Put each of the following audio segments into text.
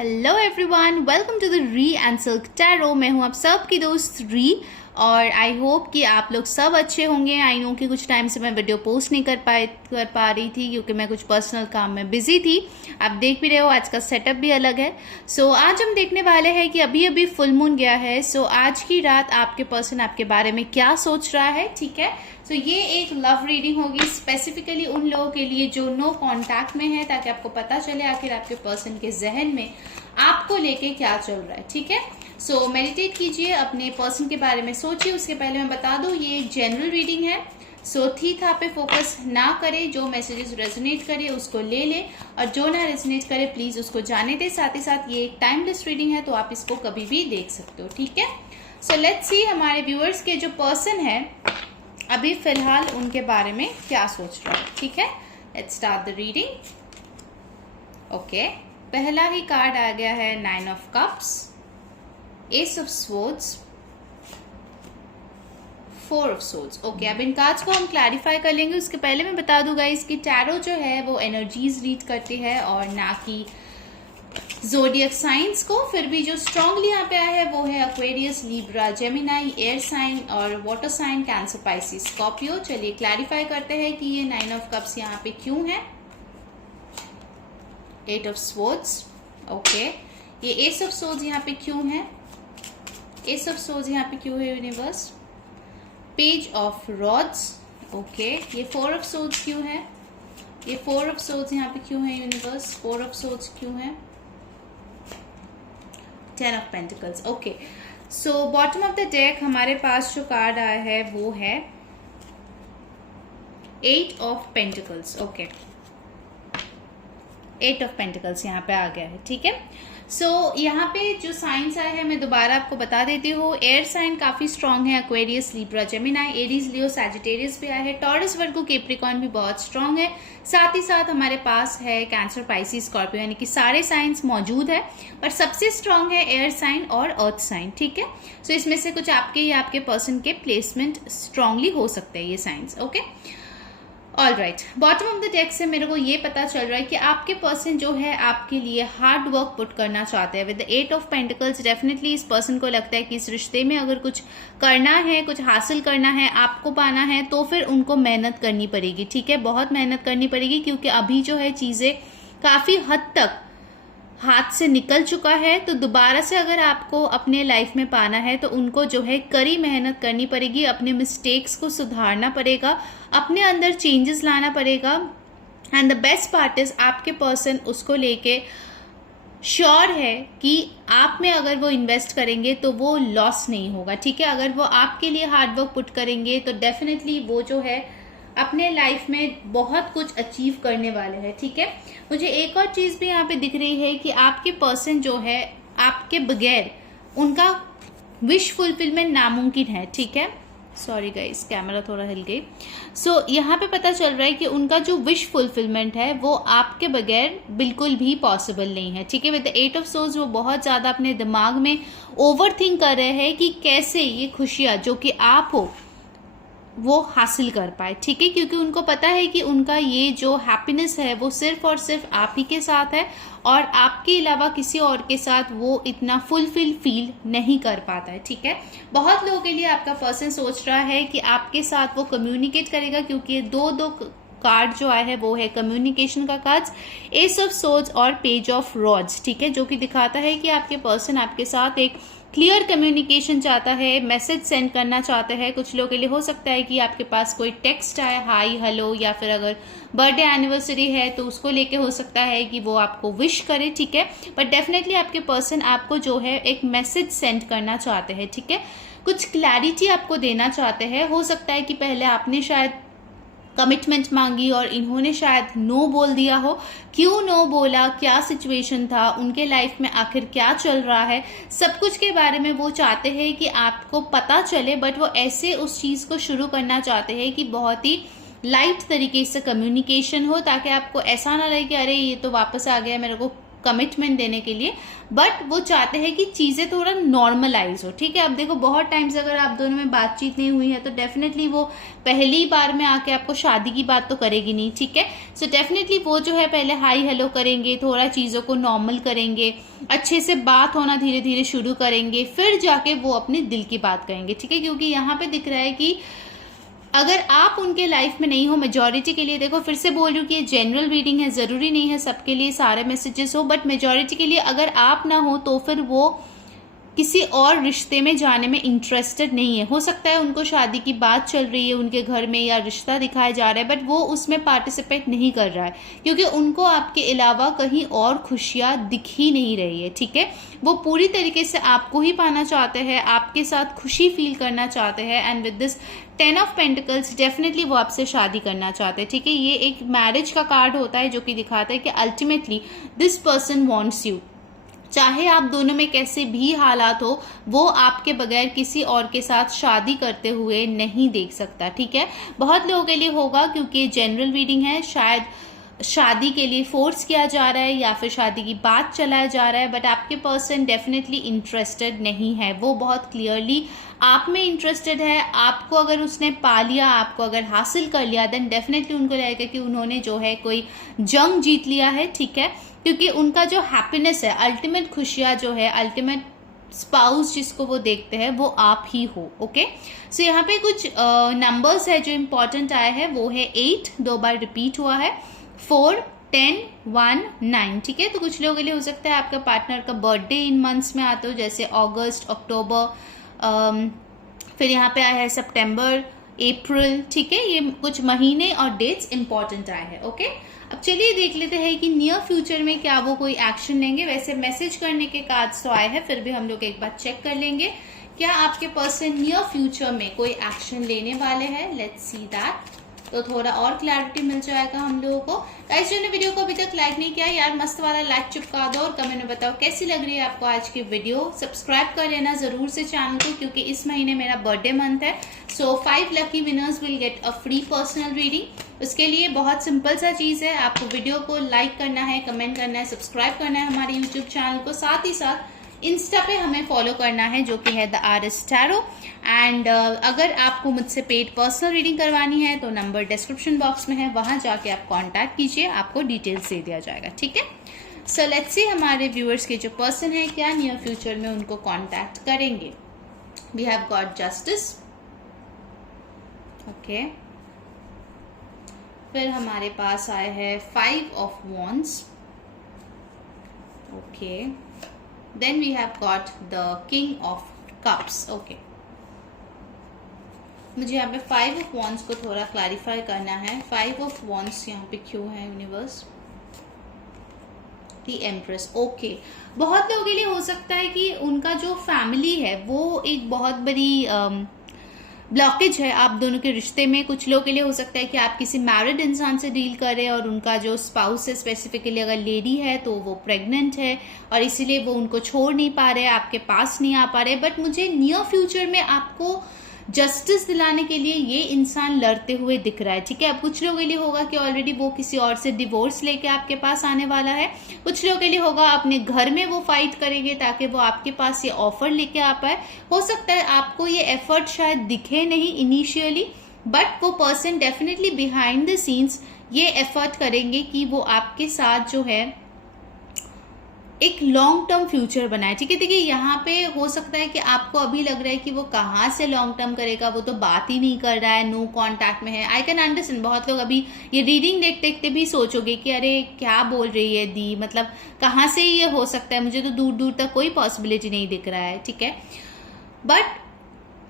Hello everyone, welcome to the re and silk tarot. मैं हूं आप सबकी दोस्त री और आई होप कि आप लोग सब अच्छे होंगे। आई नो कि कुछ टाइम से मैं वीडियो पोस्ट नहीं कर पा रही थी क्योंकि मैं कुछ पर्सनल काम में बिजी थी। आप देख भी रहे हो आज का सेटअप भी अलग है। सो आज हम देखने वाले हैं कि अभी अभी फुल मून गया है। सो आज की रात आपके पर्सन आपके बारे में क्या सोच रहा है, ठीक है। तो ये एक लव रीडिंग होगी स्पेसिफिकली उन लोगों के लिए जो नो कांटेक्ट में है, ताकि आपको पता चले आखिर आपके पर्सन के जहन में आपको लेके क्या चल रहा है, ठीक है। सो मेडिटेट कीजिए, अपने पर्सन के बारे में सोचिए। उसके पहले मैं बता दूं ये एक जनरल रीडिंग है। सो थी था पे फोकस ना करें। जो मैसेजेस रेजोनेट करे उसको ले ले और जो ना रेजोनेट करे प्लीज उसको जाने दे। साथ ही साथ ये एक टाइमलेस रीडिंग है तो आप इसको कभी भी देख सकते हो, ठीक है। सो लेट्स सी हमारे व्यूअर्स के जो पर्सन है अभी फिलहाल उनके बारे में क्या सोच रहा है, ठीक है। Let's start the reading. Okay, पहला ही कार्ड आ गया है 9 of cups, S of swords, 4 of swords. Okay, अब इन कार्ड्स को हम क्लैरिफाई कर लेंगे। उसके पहले मैं बता दूं गाइस कि टैरो जो है वो एनर्जीज रीड करती है और ना कि ज़ोडिएक साइंस को। फिर भी जो स्ट्रांगली यहाँ पे आया है वो है Aquarius, Libra, Gemini, air sign और water sign, Cancer, Pisces, Scorpio. चलिए क्लैरिफाई करते हैं कि ये 9 ऑफ कप्स यहाँ पे क्यों है। 8 ऑफ स्वॉर्ड्स, ओके, ये एस ऑफ स्वॉर्ड्स यहाँ पे क्यों है। एस ऑफ स्वॉर्ड्स यहाँ पे क्यों है universe. Page of rods, okay, ये 4 ऑफ स्वॉर्ड्स क्यों है। ये 4 ऑफ स्वॉर्ड्स यहाँ पे क्यों है यूनिवर्स। 4 ऑफ स्वॉर्ड्स क्यों है। 10 of pentacles, okay. So bottom of the deck हमारे पास जो कार्ड आया है वो है 8 of pentacles, okay. 8 of pentacles यहाँ पे आ गया है, ठीक है। सो यहाँ पे जो साइंस आया है मैं दोबारा आपको बता देती हूँ। एयर साइन काफी स्ट्रांग है, एक्वेरियस, लिब्रा, जेमिनाई, एरीज, लियो, सैजिटेरियस भी आया है। टॉरस, वर्गो, कैप्रिकॉर्न भी बहुत स्ट्रांग है। साथ ही साथ हमारे पास है कैंसर, पाइसिस, स्कॉर्पियो, यानी कि सारे साइंस मौजूद है, पर सबसे स्ट्रांग है एयर साइन और अर्थ साइन, ठीक है। सो इसमें से कुछ आपके या आपके पर्सन के प्लेसमेंट स्ट्रांगली हो सकते हैं ये science, okay. All right, bottom of the deck से मेरे को ये पता चल रहा है कि आपके पर्सन जो है आपके लिए हार्ड वर्क पुट करना चाहते हैं। With the 8 of pentacles definitely इस पर्सन को लगता है कि इस रिश्ते में अगर कुछ करना है, कुछ हासिल करना है, आपको पाना है, तो फिर उनको मेहनत करनी पड़ेगी, ठीक है। बहुत मेहनत करनी पड़ेगी क्योंकि अभी जो है चीज़ें काफ़ी हद तक हाथ से निकल चुका है। तो दोबारा से अगर आपको अपने लाइफ में पाना है तो उनको जो है कड़ी मेहनत करनी पड़ेगी, अपने मिस्टेक्स को सुधारना पड़ेगा, अपने अंदर चेंजेस लाना पड़ेगा। And the best part is आपके पर्सन उसको लेके श्योर है कि आप में अगर वो इन्वेस्ट करेंगे तो वो लॉस नहीं होगा, ठीक है। अगर वो आपके लिए हार्ड वर्क पुट करेंगे तो डेफिनेटली वो जो है अपने लाइफ में बहुत कुछ अचीव करने वाले हैं, ठीक है। मुझे एक और चीज भी यहाँ पे दिख रही है कि आपके पर्सन जो है आपके बगैर उनका विश फुलफिलमेंट नामुमकिन है, ठीक है। सॉरी गाइस, कैमरा थोड़ा हिल गई। सो यहाँ पे पता चल रहा है कि उनका जो विश फुलफिलमेंट है वो आपके बगैर बिल्कुल भी पॉसिबल नहीं है, ठीक है। विद द 8 ऑफ सोर्स वो बहुत ज्यादा अपने दिमाग में ओवर थिंक कर रहे हैं कि कैसे ये खुशियां जो कि आप हो वो हासिल कर पाए, ठीक है। क्योंकि उनको पता है कि उनका ये जो हैप्पीनेस है वो सिर्फ और सिर्फ आप ही के साथ है और आपके अलावा किसी और के साथ वो इतना फुलफिल फील नहीं कर पाता है, ठीक है। बहुत लोगों के लिए आपका पर्सन सोच रहा है कि आपके साथ वो कम्युनिकेट करेगा, क्योंकि ये दो कार्ड जो आया है वो है कम्युनिकेशन का कार्ड, एस ऑफ सोर्ड्स और पेज ऑफ रॉड्स, ठीक है, जो कि दिखाता है कि आपके पर्सन आपके साथ एक क्लियर कम्युनिकेशन चाहता है, मैसेज सेंड करना चाहता है। कुछ लोगों के लिए हो सकता है कि आपके पास कोई टेक्स्ट आए, हाई, हेलो, या फिर अगर बर्थडे एनिवर्सरी है तो उसको लेके हो सकता है कि वो आपको विश करे, ठीक है। बट डेफिनेटली आपके पर्सन आपको जो है एक मैसेज सेंड करना चाहते हैं, ठीक है। कुछ क्लैरिटी आपको देना चाहते हैं। हो सकता है कि पहले आपने शायद कमिटमेंट मांगी और इन्होंने शायद नो बोल दिया हो। क्यों नो बोला, क्या सिचुएशन था, उनके लाइफ में आखिर क्या चल रहा है, सब कुछ के बारे में वो चाहते हैं कि आपको पता चले। बट वो ऐसे उस चीज को शुरू करना चाहते हैं कि बहुत ही लाइट तरीके से कम्युनिकेशन हो, ताकि आपको ऐसा ना लगे कि अरे ये तो वापस आ गया, मेरे को कमिटमेंट देने के लिए, बट वो चाहते हैं कि चीजें थोड़ा नॉर्मलाइज हो। ठीक है, अब देखो बहुत टाइम्स अगर आप दोनों में बातचीत नहीं हुई है तो डेफिनेटली वो पहली बार में आके आपको शादी की बात तो करेगी नहीं। ठीक है, सो डेफिनेटली वो जो है पहले हाई हेलो करेंगे, थोड़ा चीजों को नॉर्मल करेंगे, अच्छे से बात होना धीरे धीरे शुरू करेंगे, फिर जाके वो अपने दिल की बात करेंगे। ठीक है, क्योंकि यहाँ पे दिख रहा है कि अगर आप उनके लाइफ में नहीं हो, मेजॉरिटी के लिए, देखो फिर से बोल रही हूँ कि ये जनरल रीडिंग है, जरूरी नहीं है सबके लिए सारे मैसेजेस हो, बट मेजॉरिटी के लिए अगर आप ना हो तो फिर वो किसी और रिश्ते में जाने में इंटरेस्टेड नहीं है। हो सकता है उनको शादी की बात चल रही है उनके घर में या रिश्ता दिखाया जा रहा है, बट वो उसमें पार्टिसिपेट नहीं कर रहा है क्योंकि उनको आपके अलावा कहीं और खुशियां दिख ही नहीं रही है। ठीक है, वो पूरी तरीके से आपको ही पाना चाहते हैं, आपके साथ खुशी फील करना चाहते हैं, and with this 10 of pentacles definitely वो आपसे शादी करना चाहते हैं। ठीक है, ये एक मैरिज का कार्ड होता है जो कि दिखाता है कि ultimately this person wants you. चाहे आप दोनों में कैसे भी हालात हो, वो आपके बगैर किसी और के साथ शादी करते हुए नहीं देख सकता। ठीक है, बहुत लोगों के लिए होगा क्योंकि जनरल रीडिंग है, शायद शादी के लिए फोर्स किया जा रहा है या फिर शादी की बात चलाया जा रहा है, बट आपके पर्सन डेफिनेटली इंटरेस्टेड नहीं है। वो बहुत क्लियरली आप में इंटरेस्टेड है। आपको अगर उसने पा लिया, आपको अगर हासिल कर लिया, देन डेफिनेटली उनको लगेगा कि उन्होंने जो है कोई जंग जीत लिया है। ठीक है, क्योंकि उनका जो हैप्पीनेस है, अल्टीमेट खुशियाँ जो है, अल्टीमेट स्पाउस जिसको वो देखते हैं वो आप ही हो। ओके, सो यहाँ पे कुछ नंबर्स है जो इम्पोर्टेंट आए हैं, वो है 8 2 बार रिपीट हुआ है, 4 10 1 9। ठीक है, तो कुछ लोगों के लिए हो सकता है आपका पार्टनर का बर्थडे इन मंथ्स में आते हो, जैसे अगस्त, अक्टूबर, फिर यहाँ पे आया है सितंबर, अप्रैल। ठीक है, ये कुछ महीने और डेट्स इंपॉर्टेंट आए हैं। ओके, अब चलिए देख लेते हैं कि नियर फ्यूचर में क्या वो कोई एक्शन लेंगे। वैसे मैसेज करने के कार्ड्स तो आए हैं, फिर भी हम लोग एक बार चेक कर लेंगे क्या आपके पर्सन नियर फ्यूचर में कोई एक्शन लेने वाले हैं। लेट्स सी दैट, तो थोड़ा और क्लैरिटी मिल जाएगा हम लोगों को। गाइस, जिन्होंने वीडियो को अभी तक लाइक नहीं किया यार, मस्त वाला लाइक चिपका दो और कमेंट में बताओ कैसी लग रही है आपको आज की वीडियो। सब्सक्राइब कर लेना जरूर से चैनल को, क्योंकि इस महीने मेरा बर्थडे मंथ है। सो 5 lucky winners will get a free personal reading. उसके लिए बहुत सिंपल सा चीज है, आपको वीडियो को लाइक करना है, कमेंट करना है, सब्सक्राइब करना है हमारे यूट्यूब चैनल को, साथ ही साथ इंस्टा पे हमें फॉलो करना है जो कि है द आरएस टैरो। एंड अगर आपको मुझसे पेड पर्सनल रीडिंग करवानी है तो नंबर डिस्क्रिप्शन बॉक्स में है, वहां जाके आप कांटेक्ट कीजिए, आपको डिटेल्स दे दिया जाएगा। ठीक है, सो लेट्स सी हमारे व्यूअर्स के जो पर्सन है क्या नियर फ्यूचर में उनको कांटेक्ट करेंगे। We have got justice. Okay, फिर हमारे पास आए हैं 5 of wands. Okay, then we have got the king of cups. okay, मुझे यहाँ पे 5 of wands को थोड़ा क्लैरिफाई करना है। 5 of wands यहाँ पे क्यों है यूनिवर्स? The empress. ओके, बहुत लोगों के लिए हो सकता है कि उनका जो फैमिली है वो एक बहुत बड़ी ब्लॉकेज है आप दोनों के रिश्ते में। कुछ लोगों के लिए हो सकता है कि आप किसी मैरिड इंसान से डील करें और उनका जो स्पाउस है, स्पेसिफिकली अगर लेडी है तो वो प्रेग्नेंट है और इसीलिए वो उनको छोड़ नहीं पा रहे, आपके पास नहीं आ पा रहे। बट मुझे नियर फ्यूचर में आपको जस्टिस दिलाने के लिए ये इंसान लड़ते हुए दिख रहा है। ठीक है, अब कुछ लोगों के लिए होगा कि ऑलरेडी वो किसी और से डिवोर्स लेके आपके पास आने वाला है। कुछ लोगों के लिए होगा अपने घर में वो फाइट करेंगे ताकि वो आपके पास ये ऑफर लेके आ पाए। हो सकता है आपको ये एफर्ट शायद दिखे नहीं इनिशियली, बट वो person definitely behind the scenes ये एफर्ट करेंगे कि वो आपके साथ जो है एक लॉन्ग टर्म फ्यूचर बनाए। ठीक है, देखिए यहाँ पे हो सकता है कि आपको अभी लग रहा है कि वो कहाँ से लॉन्ग टर्म करेगा, वो तो बात ही नहीं कर रहा है, नो कांटेक्ट में है। आई कैन अंडरस्टैंड, बहुत लोग अभी ये रीडिंग देखते देखते भी सोचोगे कि अरे क्या बोल रही है दी, मतलब कहाँ से ये हो सकता है, मुझे तो दूर दूर तक कोई पॉसिबिलिटी नहीं दिख रहा है। ठीक है, बट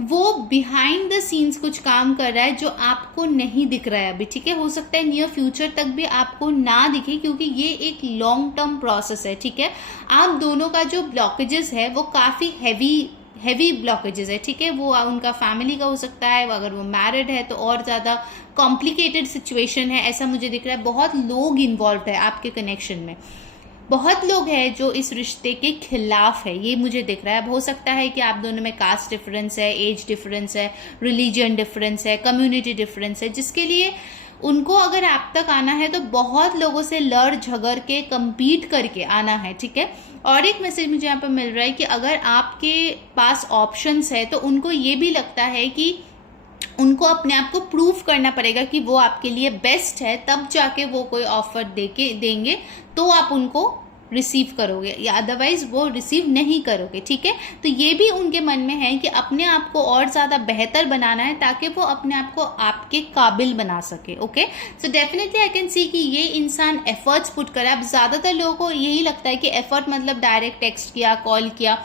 वो बिहाइंड द सीन्स कुछ काम कर रहा है जो आपको नहीं दिख रहा है अभी। ठीक है, हो सकता है नियर फ्यूचर तक भी आपको ना दिखे, क्योंकि ये एक लॉन्ग टर्म प्रोसेस है। ठीक है, आप दोनों का जो ब्लॉकेजेस है वो काफी हैवी ब्लॉकेजेस है। ठीक है, वो उनका फैमिली का हो सकता है, अगर वो मैरिड है तो और ज्यादा कॉम्प्लिकेटेड सिचुएशन है, ऐसा मुझे दिख रहा है। बहुत लोग इन्वॉल्व है आपके कनेक्शन में, बहुत लोग हैं जो इस रिश्ते के खिलाफ है, ये मुझे दिख रहा है। अब हो सकता है कि आप दोनों में कास्ट डिफरेंस है, एज डिफरेंस है, रिलीजन डिफरेंस है, कम्युनिटी डिफरेंस है, जिसके लिए उनको अगर आप तक आना है तो बहुत लोगों से लड़ झगड़ के कम्पीट करके आना है, ठीक है। और एक मैसेज मुझे यहाँ पर मिल रहा है कि अगर आपके पास ऑप्शंस है तो उनको ये भी लगता है कि उनको अपने आप को प्रूव करना पड़ेगा कि वो आपके लिए बेस्ट है, तब जाके वो कोई ऑफर देंगे तो आप उनको रिसीव करोगे, या अदरवाइज वो रिसीव नहीं करोगे, ठीक है। तो ये भी उनके मन में है कि अपने आप को और ज़्यादा बेहतर बनाना है ताकि वो अपने आप को आपके काबिल बना सके। Okay, so definitely I can see कि ये इंसान एफर्ट्स पुट करे। अब ज़्यादातर लोगों को यही लगता है कि एफर्ट मतलब डायरेक्ट टेक्स्ट किया, कॉल किया,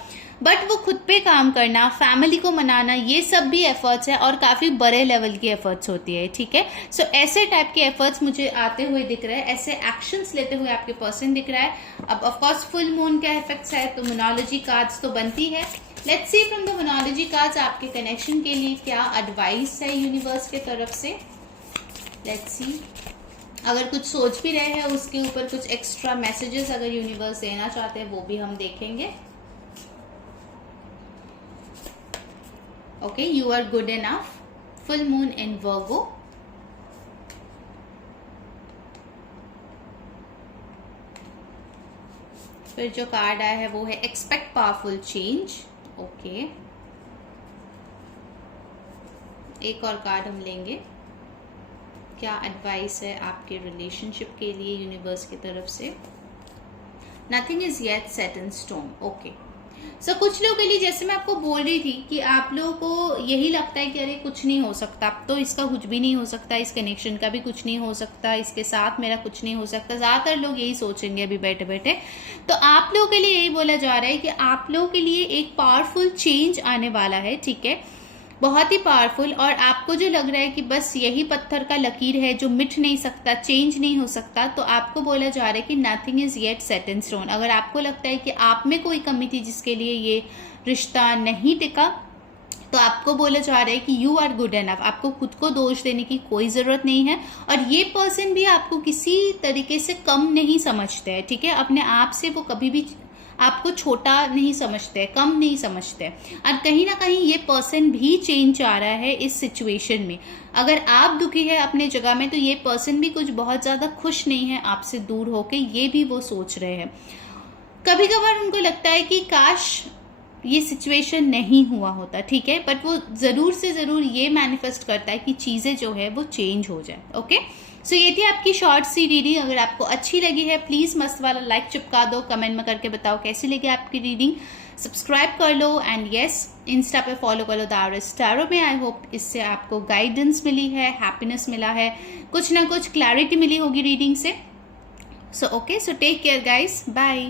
बट वो खुद पे काम करना, फैमिली को मनाना, ये सब भी एफर्ट्स है और काफ़ी बड़े लेवल की एफर्ट्स होती है, ठीक है। सो ऐसे टाइप के एफर्ट्स मुझे आते हुए दिख रहे हैं, ऐसे एक्शंस लेते हुए आपके पर्सन दिख रहा है। अब ऑफकोर्स फुल मून का इफेक्ट्स है तो मोनोलॉजी कार्ड्स तो बनती है। Let's see from the monology cards आपके कनेक्शन के लिए क्या एडवाइस है यूनिवर्स के तरफ से। लेट्स सी, अगर कुछ सोच भी रहे हैं उसके ऊपर कुछ एक्स्ट्रा मैसेजेस अगर यूनिवर्स देना चाहते हैं वो भी हम देखेंगे। Okay, you are good enough. Full moon in Virgo. फिर जो कार्ड आया है वो है एक्सपेक्ट पावरफुल चेंज। ओके, एक और कार्ड हम लेंगे। क्या एडवाइस है आपके रिलेशनशिप के लिए यूनिवर्स की तरफ से। Nothing is yet set in stone. Okay, so कुछ लोगों के लिए, जैसे मैं आपको बोल रही थी कि आप लोगों को यही लगता है कि अरे कुछ नहीं हो सकता, अब तो इसका कुछ भी नहीं हो सकता, इस कनेक्शन का भी कुछ नहीं हो सकता, इसके साथ मेरा कुछ नहीं हो सकता। ज़्यादातर लोग यही सोचेंगे अभी बैठे बैठे। तो आप लोगों के लिए यही बोला जा रहा है कि आप लोगों के लिए एक पावरफुल चेंज आने वाला है, ठीक है, बहुत ही पावरफुल। और आपको जो लग रहा है कि बस यही पत्थर का लकीर है जो मिट नहीं सकता, चेंज नहीं हो सकता, तो आपको बोला जा रहा है कि nothing is yet set in stone. अगर आपको लगता है कि आप में कोई कमी थी जिसके लिए ये रिश्ता नहीं टिका, तो आपको बोला जा रहा है कि यू आर गुड एनफ। आपको खुद को दोष देने की कोई ज़रूरत नहीं है और ये पर्सन भी आपको किसी तरीके से कम नहीं समझते हैं, ठीक है। अपने आप से वो कभी भी आपको छोटा नहीं समझते, कम नहीं समझते। और कहीं ना कहीं ये पर्सन भी चेंज चाह रहा है इस सिचुएशन में। अगर आप दुखी है अपने जगह में तो ये पर्सन भी कुछ बहुत ज़्यादा खुश नहीं है आपसे दूर होके, ये भी वो सोच रहे हैं। कभी कभार उनको लगता है कि काश ये सिचुएशन नहीं हुआ होता, ठीक है, बट वो ज़रूर से ज़रूर ये मैनिफेस्ट करता है कि चीज़ें जो है वो चेंज हो जाए। ओके, सो ये थी आपकी शॉर्ट सी रीडिंग। अगर आपको अच्छी लगी है प्लीज़ मस्त वाला लाइक चिपका दो, कमेंट में करके बताओ कैसी लगी आपकी रीडिंग। सब्सक्राइब कर लो एंड यस, इंस्टा पे फॉलो कर लो द आरएस टैरो में। आई होप इससे आपको गाइडेंस मिली है, हैप्पीनेस मिला है, कुछ ना कुछ क्लैरिटी मिली होगी रीडिंग से। So okay, so take care guys, bye.